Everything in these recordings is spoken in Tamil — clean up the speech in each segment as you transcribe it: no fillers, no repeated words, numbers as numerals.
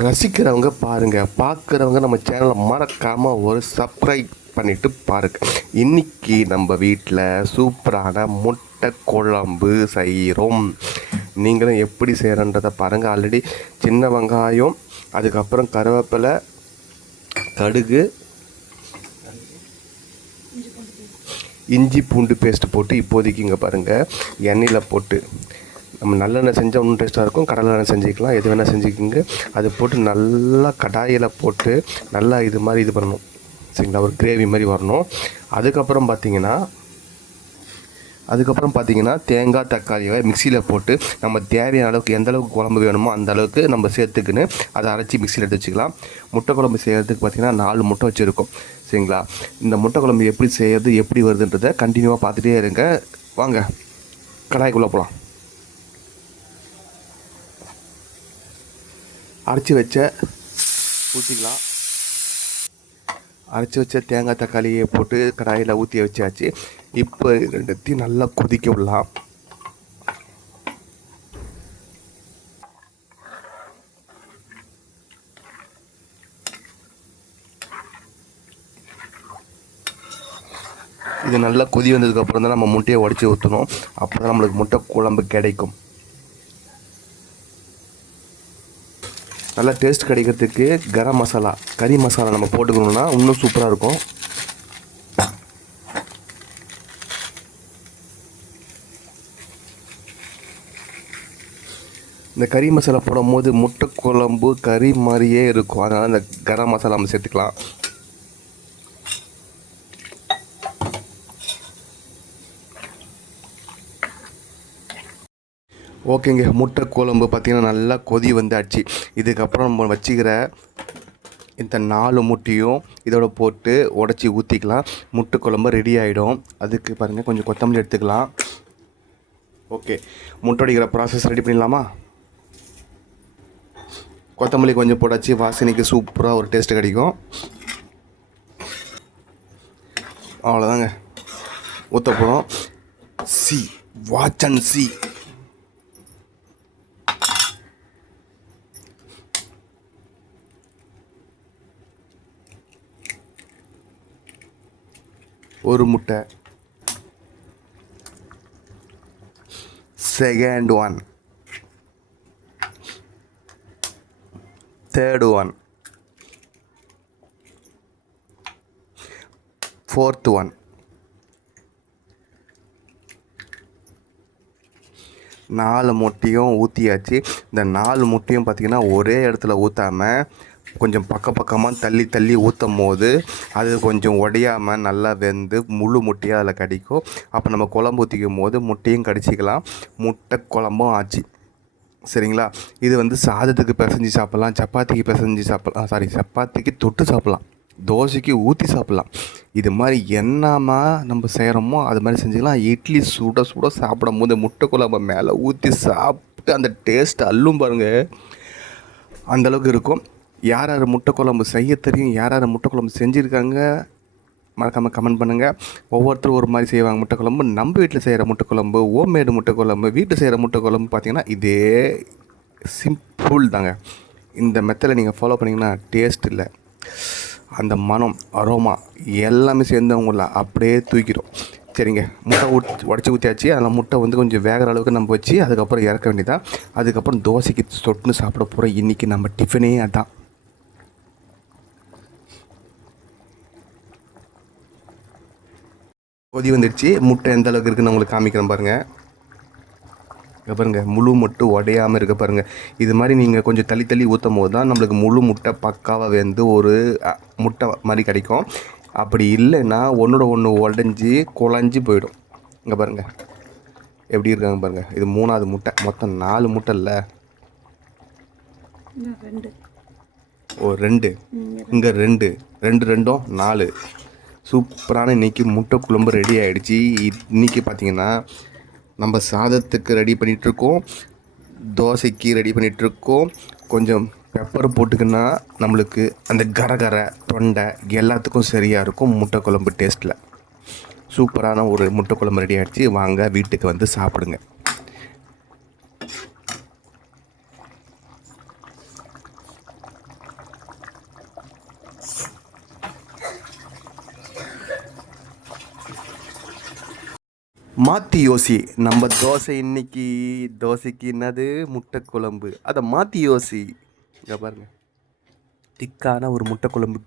ரசிக்கிறவங்க பாருங்கள், பார்க்குறவங்க நம்ம சேனலை மறக்காமல் ஒரு சப்ஸ்கிரைப் பண்ணிவிட்டு பாருங்கள். இன்றைக்கி நம்ம வீட்டில் சூப்பரான முட்டை குழம்பு செய்கிறோம். நீங்களும் எப்படி செய்கிறன்றதை பாருங்கள். ஆல்ரெடி சின்ன வெங்காயம், அதுக்கப்புறம் கருவேப்பிலை, கடுகு, இஞ்சி பூண்டு பேஸ்ட்டு போட்டு இப்போதைக்கு இங்கே பாருங்கள் எண்ணெயில் போட்டு நம்ம நல்லெண்ணெய் செஞ்சால் இன்னும் டேஸ்ட்டாக இருக்கும். கடலெண்ணெய் செஞ்சுக்கலாம், எது வேணால் செஞ்சுக்கோங்க. அது போட்டு நல்லா கடாயில் போட்டு நல்லா இது மாதிரி இது பண்ணணும், சரிங்களா? ஒரு கிரேவி மாதிரி வரணும். அதுக்கப்புறம் பார்த்தீங்கன்னா தேங்காய் தக்காளியை மிக்சியில் போட்டு நம்ம தேவையான அளவுக்கு எந்த அளவுக்கு குழம்பு வேணுமோ அந்த அளவுக்கு நம்ம சேர்த்துக்கின்னு அதை அரைச்சி மிக்சியில் எடுத்து வச்சுக்கலாம். முட்டை குழம்பு செய்கிறதுக்கு பார்த்திங்கன்னா 4 முட்டை வச்சுருக்கோம், சரிங்களா? இந்த முட்டை குழம்பு எப்படி செய்கிறது, எப்படி வருதுன்றதை கண்டினியூவாக பார்த்துட்டே இருங்க. வாங்க கடாய்க்குள்ளே போகலாம். அரைச்சி வச்ச தேங்காய் தக்காளியை போட்டு கடாயில் ஊற்றி வச்சாச்சு. இப்போ ரெண்டுத்தையும் நல்லா கொதிக்க விடலாம். இது நல்லா கொதி வந்ததுக்கப்புறம் தான் நம்ம முட்டையை உடச்சி ஊற்றணும். அப்போ தான் நம்மளுக்கு முட்டை குழம்பு கிடைக்கும். நல்லா டேஸ்ட் கிடைக்கிறதுக்கு கரம் மசாலா, கறி மசாலா நம்ம போட்டுக்கணும்னா இன்னும் சூப்பராக இருக்கும். இந்த கறி மசாலா போடும் போது முட்டை குழம்பு கறி மாதிரியே இருக்கும். அதனால் இந்த கரம் மசாலா நம்ம சேர்த்துக்கலாம். ஓகேங்க, முட்டை குழம்பு பார்த்திங்கன்னா நல்லா கொதி வந்தாச்சு. இதுக்கப்புறம் நம்ம வச்சுக்கிற இந்த 4 முட்டையும் இதோட போட்டு உடச்சி ஊற்றிக்கலாம். முட்டை குழம்பு ரெடி ஆகிடும். அதுக்கு பாருங்கள் கொஞ்சம் கொத்தமல்லி எடுத்துக்கலாம். ஓகே, முட்டை அடிக்கிற ப்ராசஸ் ரெடி பண்ணிடலாமா? கொத்தமல்லி கொஞ்சம் போட்டாச்சு, வாசனைக்கு சூப்பராக ஒரு டேஸ்ட்டு கிடைக்கும். அவ்வளோதாங்க, ஊற்ற போகிறோம். Watch and C. ஒரு முட்டை, second one, third one, fourth one. 4 முட்டையும் ஊற்றியாச்சு. இந்த 4 முட்டையும் பார்த்திங்கன்னா ஒரே இடத்துல ஊற்றாமல் கொஞ்சம் பக்கமாக தள்ளி ஊற்றும் போது அது கொஞ்சம் உடையாமல் நல்லா வெந்து முழு முட்டையாக அதில் கிடைக்கும். அப்போ நம்ம குழம்பு ஊற்றிக்கும் போது முட்டையும் கடிச்சிக்கலாம், முட்டை குழம்பும் ஆச்சு, சரிங்களா? இது சாதத்துக்கு பிசைஞ்சு சாப்பிட்லாம், சப்பாத்திக்கு பிசைஞ்சு சாப்பிட்லாம், சப்பாத்திக்கு தொட்டு சாப்பிட்லாம், தோசைக்கு ஊற்றி சாப்பிட்லாம். இது மாதிரி என்னமா நம்ம செய்கிறோமோ அது மாதிரி செஞ்சுக்கலாம். இட்லி சுட சாப்பிடும் போது முட்டை குழம்பு மேலே ஊற்றி சாப்பிட்டு அந்த டேஸ்ட் அள்ளும் பாருங்கள், அந்தளவுக்கு இருக்கும். யார் முட்டை குழம்பு செய்ய தெரியும், யார் முட்டை குழம்பு செஞ்சுருக்காங்க மறக்காமல் கமெண்ட் பண்ணுங்கள். ஒவ்வொருத்தரும் ஒரு மாதிரி செய்வாங்க முட்டை குழம்பு. நம்ம வீட்டில் செய்கிற முட்டை குழம்பு, ஹோம்மேடு முட்டை குழம்பு, வீட்டில் செய்கிற முட்டை குழம்பு பார்த்திங்கன்னா இதே சிம்பிள் தாங்க. இந்த மெத்தடை நீங்கள் ஃபாலோ பண்ணிங்கன்னா டேஸ்ட் இல்லை, அந்த மனம், அரோமா எல்லாமே சேர்ந்தவங்கள அப்படியே தூக்கிடும். சரிங்க, முட்டை உடச்சி ஊற்றியாச்சு. அதில் முட்டை கொஞ்சம் வேகிற அளவுக்கு நம்ம வச்சு அதுக்கப்புறம் இறக்க வேண்டியதான். அதுக்கப்புறம் தோசைக்கு தொட்டுன்னு சாப்பிட போகிறோம். இன்றைக்கி நம்ம டிஃபனே அதான். கொதி வந்துடுச்சு. முட்டை எந்த அளவுக்கு இருக்குன்னு உங்களுக்கு காமிக்கிறேன் பாருங்கள். இங்கே பாருங்கள், முழு முட்டை உடையாமல் இருக்க பாருங்கள். இது மாதிரி நீங்கள் கொஞ்சம் தள்ளி ஊற்றும் போது தான் நம்மளுக்கு முழு முட்டை பக்காவாக வெந்து ஒரு முட்டை மாதிரி கிடைக்கும். அப்படி இல்லைன்னா ஒன்றோட ஒன்று உடஞ்சி குழஞ்சி போயிடும். இங்கே பாருங்கள் எப்படி இருக்காங்க பாருங்கள். இது 3ஆவது முட்டை, மொத்தம் 4 முட்டை இல்லை, 2. இங்கே 2 4. சூப்பரான இன்றைக்கி முட்டை குழம்பு ரெடி ஆகிடுச்சி. இன்றைக்கி பார்த்திங்கன்னா நம்ம சாதத்துக்கு ரெடி பண்ணிகிட்ருக்கோம், தோசைக்கு ரெடி பண்ணிகிட்ருக்கோம். கொஞ்சம் பெப்பர் போட்டுக்கின்னா நம்மளுக்கு அந்த கர தொண்டை எல்லாத்துக்கும் சரியாக இருக்கும். முட்டை குழம்பு டேஸ்ட்டில் சூப்பரான ஒரு முட்டை குழம்பு ரெடி ஆகிடுச்சு. வாங்க வீட்டுக்கு சாப்பிடுங்க. மாற்றி யோசி. நம்ம தோசை இன்னைக்கு தோசைக்கு என்னது முட்டை குழம்பு. அதை மாற்றி யோசி. இங்கே பாருங்க, திக்கான ஒரு முட்டை குழம்பு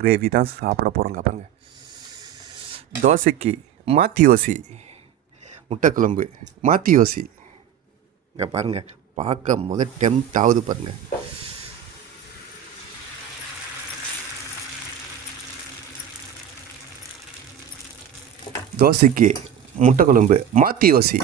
கிரேவி தான் சாப்பிட போகிறோங்க. பாருங்க, தோசைக்கு மாற்றி யோசி, முட்டை குழம்பு மாற்றி யோசி. இங்கே பாருங்கள், பார்க்கும் போது டெம்ட் ஆகுது பாருங்கள். தோசைக்கு முட்டை குழம்பு மாற்றி யோசி.